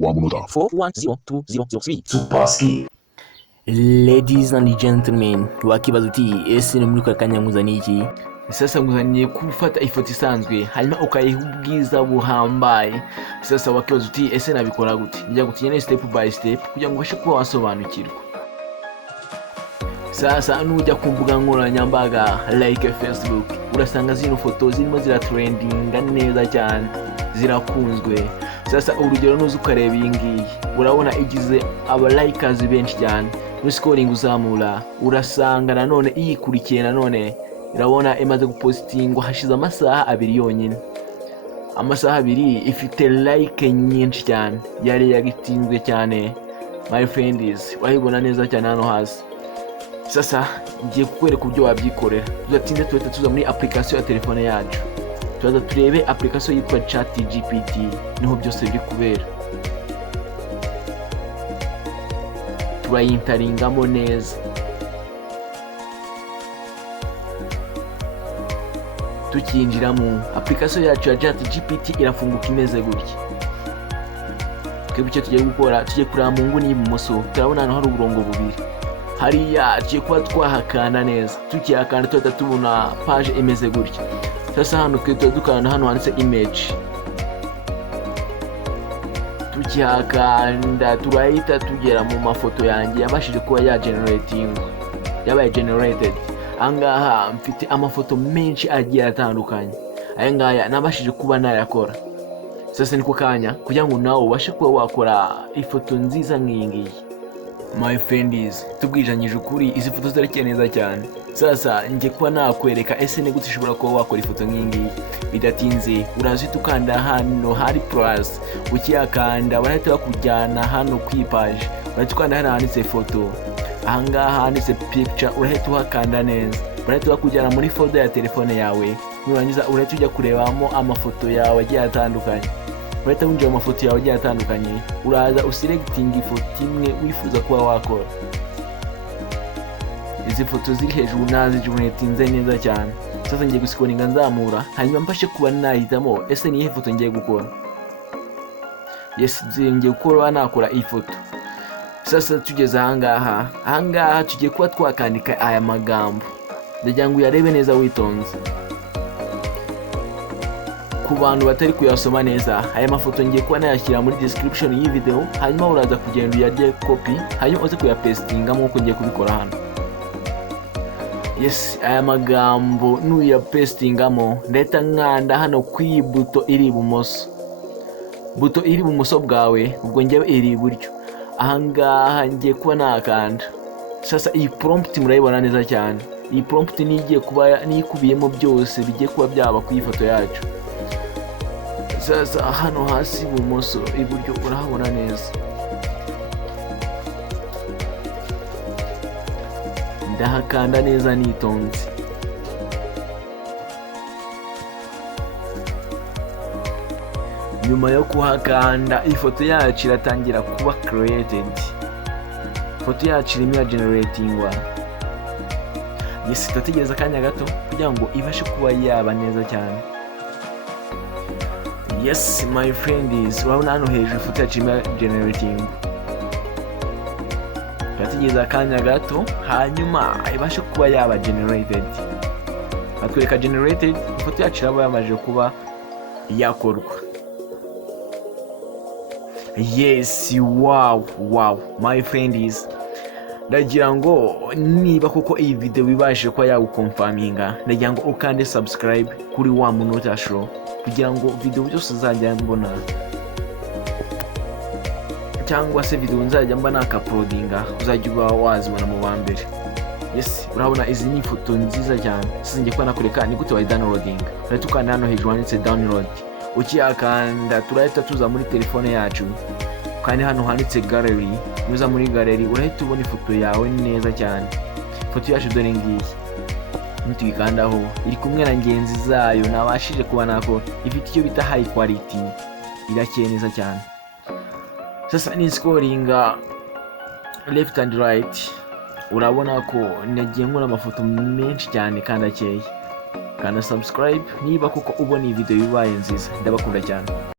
Wamunota 4102003 Tupaski. Ladies and gentlemen, wakibaza uti ese ni muri kwa kanya nkuzaniye iki? Sasa nkuzaniye gufata ifoto isanzwe hanyuma ukayiha ubwiza buhambaye. Sasa wakibaza uti ese nabikora gute? Njya gutinya step by step kugira ngo ubashe kuba wasobanukirwa. Sasa nujya ku mbuga nkoranyambaga like Facebook urasanga zino foto zirimo ziratrendinga neza cyane, zirakunzwe. Sasa urugero nuzi ukareba iyi ngiyi urabona igize aba likers benshi cyane, scoring uzamura urasanga nanone iyikurikiye nanone irabona imaze gupostingwa hashize amasaha 2 yonyine. Amasaha 2 ifite like nyinshi cyane, yari yagitinzwe cyane. My friends, wahibona neza cyane hano hasi. Sasa ngiye kukwereka uburyo wabyikorera. Tuzatinze tuza muri application ya telefone yacu, tuza turebe application yitwa ChatGPT, niho byose biri kubera. Turayintaringamo neza. Tukinjira mu application yacu ya ChatGPT irafunguka imeze gutya. Twebwe icyo tugiye gukora, tugiye kureba mu nguni y'ibumoso, turabona hano hari uburongo bubiri. Hariya tugiye kuba twahakanda neza. Tukihakanda tuhita tubona page imeze gutya. Sasa hano twita dukanda hano handitse image. Tukihakanda turahita tugera mu mafoto yanjye yabashije kuba yabaye generated. Angaha mfite amafoto menshi agiye atandukanye. Aya ngaya nabashije kuba nayakora. Sasa niko kanya kugira ngo nawe ubashe kuba wakora ifoto nziza nk'iyi ngiyi. My friends, tubwijanyije ukuri izi foto zirakiye neza cyane. Sasa ngiye kuba nakwereka ese ni gute ushobora kuba wakora ifoto nk'ingi bidatinze. Urazi tukanda hano hari plus, ukiyakanda barahita bakujyana hano ku page, barahita ukanda hano handitse foto, ahangaha handitse picture, urahita uhakanda neza, barahita bakujyana muri folder ya telefone yawe. Nurangiza urahita ujya kurebamo amafoto yawe agiye atandukanye. Urahita winjira mu mafoto yawe agiye atandukanye, uraza uselecting ifoto imwe wifuza kuba wakora. Izi foto ziri hejuru nazijunetinze neza cyane. Sasa ngiye gusikoninga nzamura hanyuma mbashe kuba nahitamo ese ni ihe foto ngiye gukora. Yes, ngiye gukora nakora iyi foto. Sasa tugeze ahangaha tugiye kuba twakandika aya magambo. Ndagira ngo uyarebe neza witonze. Ku bantu batari kuyasoma neza, aya mafoto ngiye kuba nayashyira muri description y'iyi video, hanyuma uraza kugenda uyarye copy hanyuma uze kuyapastinga nk'uko ngiye kubikora hano. Yes, aya magambo nuyapastingamo ndahita nkanda hano ku buto iri ibumoso. Buto iri ibumoso bwawe ubwo njyewe iri iburyo. Ahangaha ngiye kuba nakanda. Sasa iyi prompt murayibona neza cyane. Iyi prompt nigiye kuba nikubiyemo byose bigiye kuba byaba ku ifoto yacu. Sasa hano hasi ibumoso iburyo urahabona neza. Ndahakanda neza nitonze. Nyuma yo kuhakanda ifoto yacu iratangira kuba created. Foto yacu irimo generatingwa. Yes, tutategereza kanya gato kugira ngo ibashe kuba yaba neza cyane. Yes, my friends, urabona hano hejuru ifoto yacu irimo generating. Tutategereza akanya gato hanyuma ibashe kuba yaba generated. Batwereka generated, ifoto yacu iraba yamaze kuba yakorwa. Yes, wow, my friends. Ndagira ngo niba koko iyi video bibashe kuba yagukonfaminga, ndagira ngo ukande subscribe kuri Wamunota Show kugira ngo video byose uzajya mbona cyangwa se video nzajya mba naka-uploadinga uzajya uba wazibona mu bambere. Yes, urabona izi ni foto nziza cyane. Sasa ngiye kuba nakureka ni gute wayidownloadinga. Urahita ukanda hano hejuru handitse download. Ukiyakanda turahita tuza muri telefone yacu, kandi hano handitse gallery. Nuza muri gallery urahita ubona ifoto yawe neza cyane. Foto yacu dore ngiyi. Nituyikandaho iri kumwe na ngenzi zayo nabashije kuba nako ifite icyo bita high quality, irakeye neza cyane. Sasa ni scoringa left and right, urabona ko nagiye nkora amafoto menshi cyane kandi akeye. Kana subscribe niba kuko ubona iyi video bibaye nziza. Ndabakunda cyane.